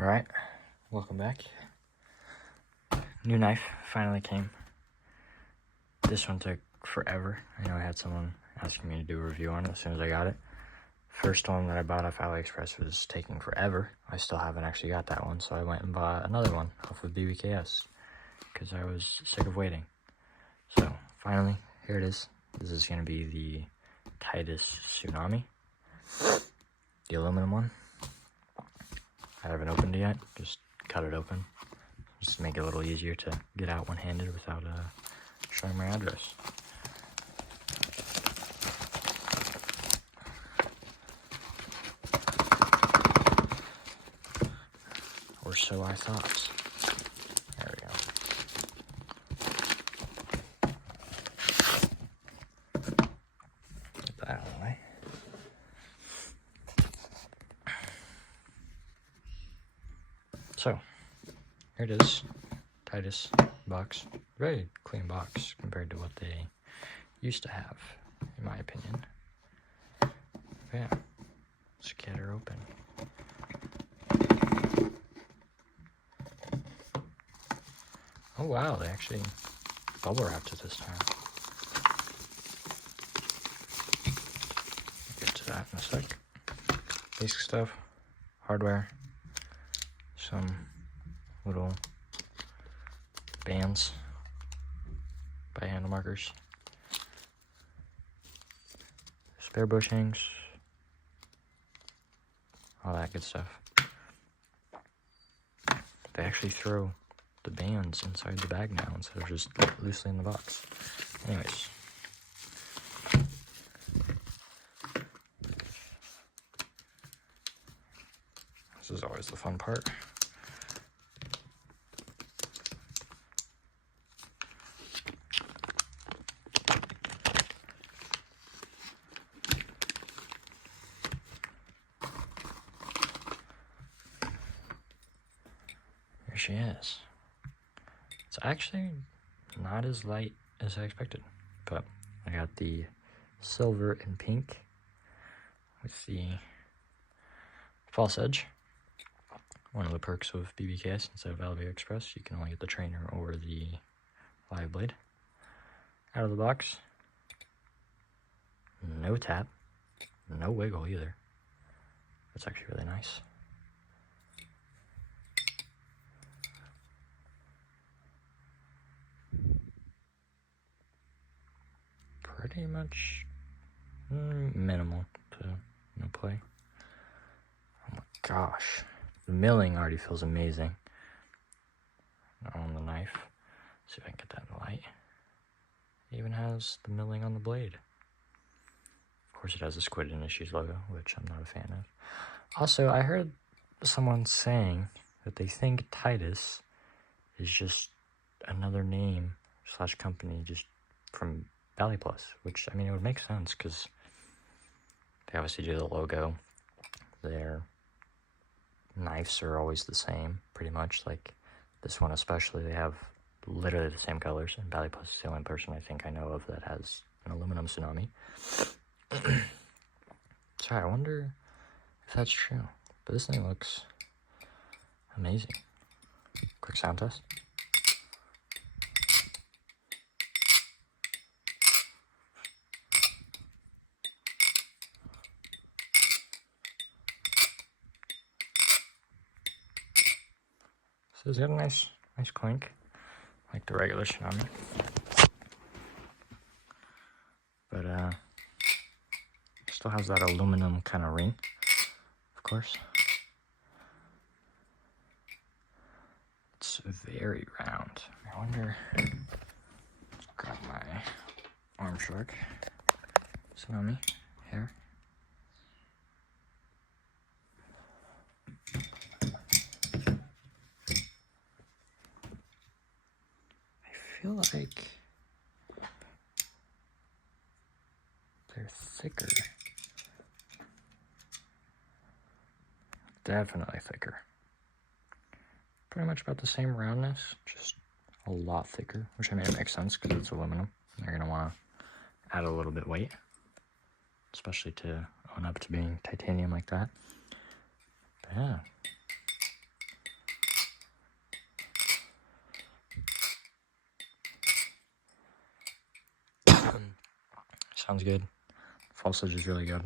Alright, welcome back. New knife finally came. This one took forever. I know I had someone asking me to do a review on it as soon as I got it. First one that I bought off AliExpress was taking forever. I still haven't actually got that one, so I went and bought another one off of BBKS because I was sick of waiting. So finally, here it is. This is going to be the Titus Tsunami, the aluminum one. I haven't opened it yet, just cut it open, just to make it a little easier to get out one-handed without showing my address. Or so I thought. There we go. Get that out of the way. So, here it is, Titus box. Very clean box compared to what they used to have, in my opinion. But yeah, let's get her open. Oh wow, they actually bubble wrapped it this time. I'll get to that in a sec. Basic stuff, hardware. Some little bands by handle markers, spare bushings, all that good stuff. They actually throw the bands inside the bag now instead of just loosely in the box. Anyways. This is always the fun part. Here she is. It's actually not as light as I expected, but I got the silver and pink with the false edge. One of the perks of BBKS instead of AliExpress, you can only get the trainer or the live blade. Out of the box, no tap, no wiggle either. That's actually really nice. Pretty much minimal to no play. Oh my gosh, the milling already feels amazing on the knife. See if I can get that in the light. It even has the milling on the blade. Of course, it has the Squid Industries logo, which I'm not a fan of. Also, I heard someone saying that they think Titus is just another name / company just from Valley Plus, which, I mean, it would make sense because they obviously do the logo. Their knives are always the same, pretty much. Like this one especially, they have literally the same colors, and Valley Plus is the only person I think I know of that has an aluminum tsunami. Sorry, I wonder if that's true. But this thing looks amazing. Quick sound test. So it's got a nice clink, like the regular tsunami. But still has that aluminum kind of ring, of course. It's very round. I wonder, grab my arm shark tsunami here. I feel like they're thicker. Definitely thicker. Pretty much about the same roundness, just a lot thicker, which I mean it makes sense because it's aluminum. You're going to want to add a little bit weight, especially to own up to being titanium like that. But yeah, sounds good. False edge is really good.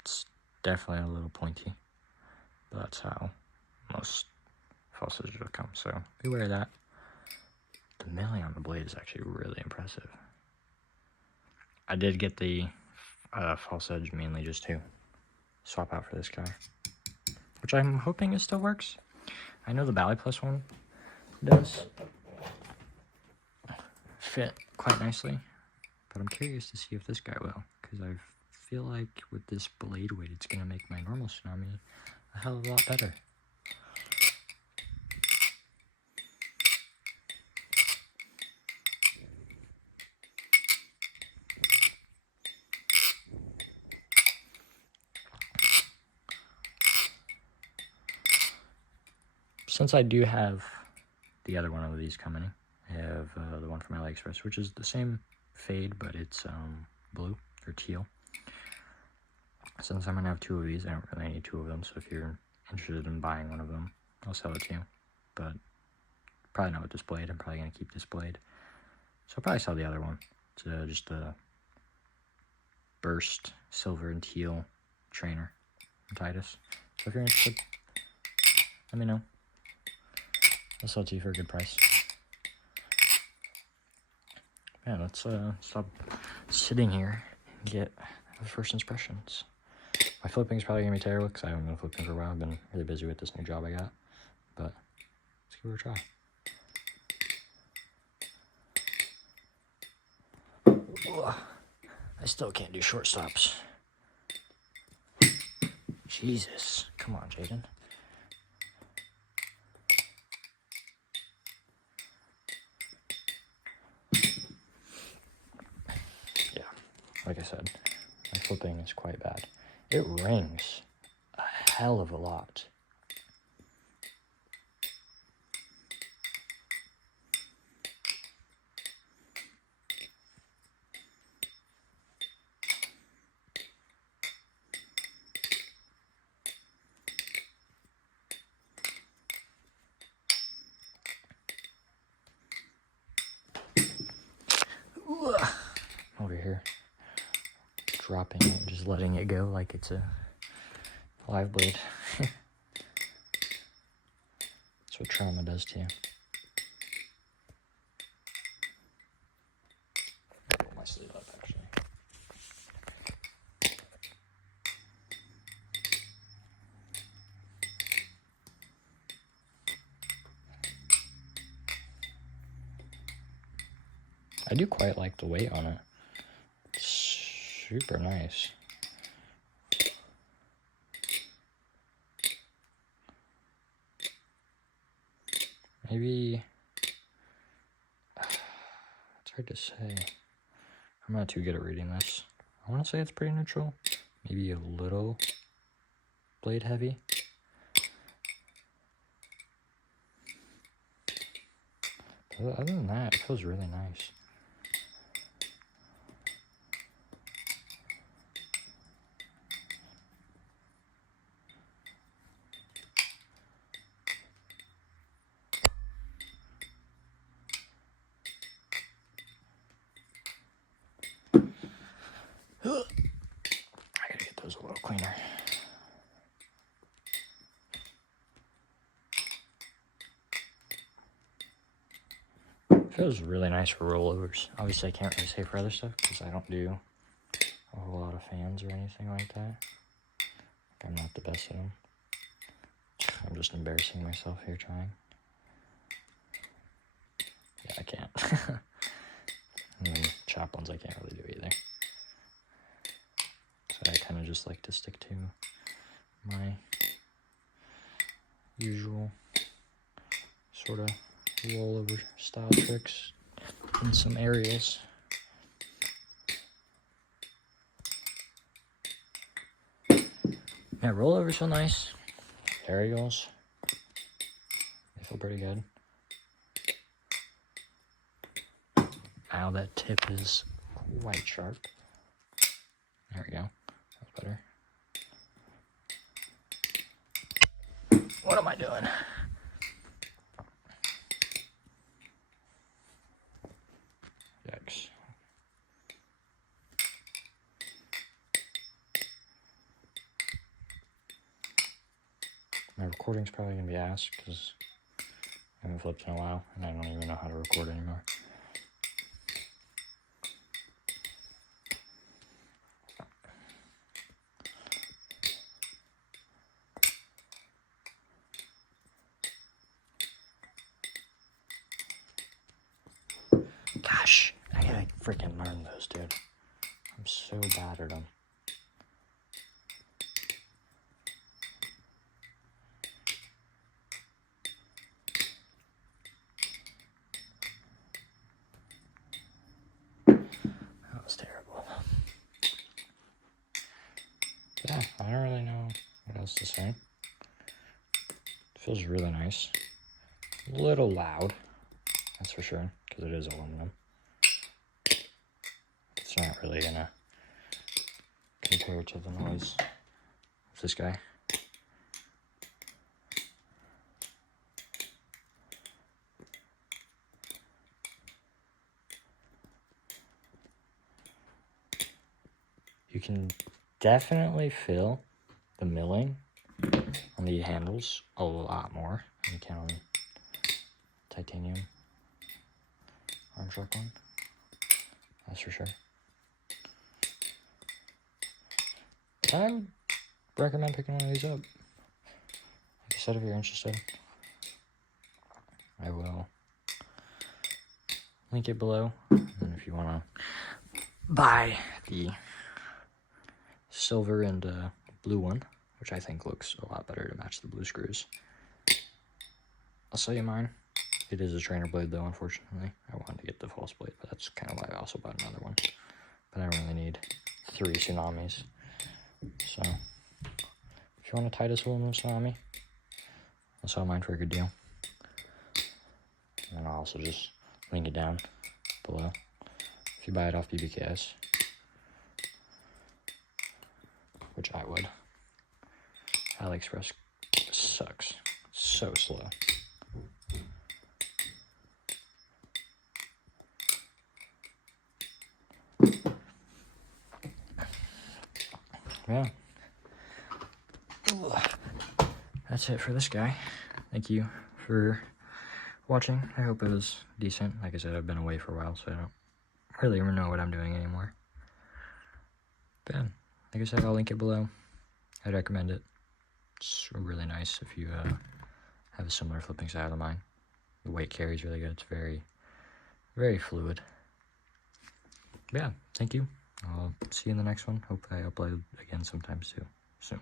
It's definitely a little pointy, but that's how most false edges will come, so beware of that. The milling on the blade is actually really impressive. I did get the false edge mainly just to swap out for this guy, which I'm hoping it still works. I know the Bally Plus one does fit quite nicely, but I'm curious to see if this guy will, because I feel like with this blade weight, it's going to make my normal tsunami a hell of a lot better. Since I do have the other one of these coming, I have the one from AliExpress, which is the same fade, but it's blue or teal. Since I'm going to have two of these, I don't really need two of them, so if you're interested in buying one of them, I'll sell it to you. But probably not with this blade. I'm probably going to keep this blade. So I'll probably sell the other one. It's just a burst silver and teal trainer from Titus. So if you're interested, let me know. I'll sell it to you for a good price. Yeah, let's stop sitting here and get the first impressions. My flipping is probably going to be terrible because I haven't been flipping for a while. I've been really busy with this new job I got. But let's give it a try. Ugh. I still can't do short stops. Jesus. Come on, Jaden. Yeah, like I said, my flipping is quite bad. It rings a hell of a lot. Over here, dropping it and just letting it go like it's a live blade. That's what trauma does to you. I'll put my sleeve up, actually. I do quite like the weight on it. It's super nice. Maybe, it's hard to say. I'm not too good at reading this. I want to say it's pretty neutral. Maybe a little blade heavy. But other than that, it feels really nice. I gotta get those a little cleaner. Feels really nice for rollovers. Obviously, I can't really say for other stuff because I don't do a whole lot of fans or anything like that. I'm not the best at them. I'm just embarrassing myself here trying. Yeah, I can't. And then chop ones I can't really do either. So I kind of just like to stick to my usual sort of rollover style tricks in some areas. Yeah, rollovers feel nice. Aerials, they feel pretty good. Now that tip is quite sharp. There we go. That's better. What am I doing? Yikes. My recording's probably going to be ass because I haven't flipped in a while and I don't even know how to record anymore. Gosh, I gotta freaking learn those, dude. I'm so bad at them. That was terrible. Yeah, I don't really know what else to say. It feels really nice. A little loud, that's for sure, because it is aluminum. It's not really gonna compare to the noise of this guy. You can definitely feel the milling on the handles a lot more than you can on titanium arm shark one. That's for sure. I would recommend picking one of these up. Like I said, if you're interested, I will link it below. And if you want to buy the silver and blue one, which I think looks a lot better to match the blue screws, I'll sell you mine. It is a trainer blade though, unfortunately. I wanted to get the false blade, but that's kind of why I also bought another one. But I really need 3 tsunamis. So, if you want a Titus aluminum tsunami, I'll sell mine for a good deal. And I'll also just link it down below if you buy it off BBKS, which I would. AliExpress sucks. It's so slow. Yeah. That's it for this guy. Thank you for watching. I hope it was decent. Like I said, I've been away for a while, so I don't really even know what I'm doing anymore. But yeah, like I said, I'll link it below. I'd recommend it. It's really nice if you have a similar flipping style to mine. The weight carries really good. It's very, very fluid. But yeah, thank you. I'll see you in the next one. Hope I upload again sometime soon.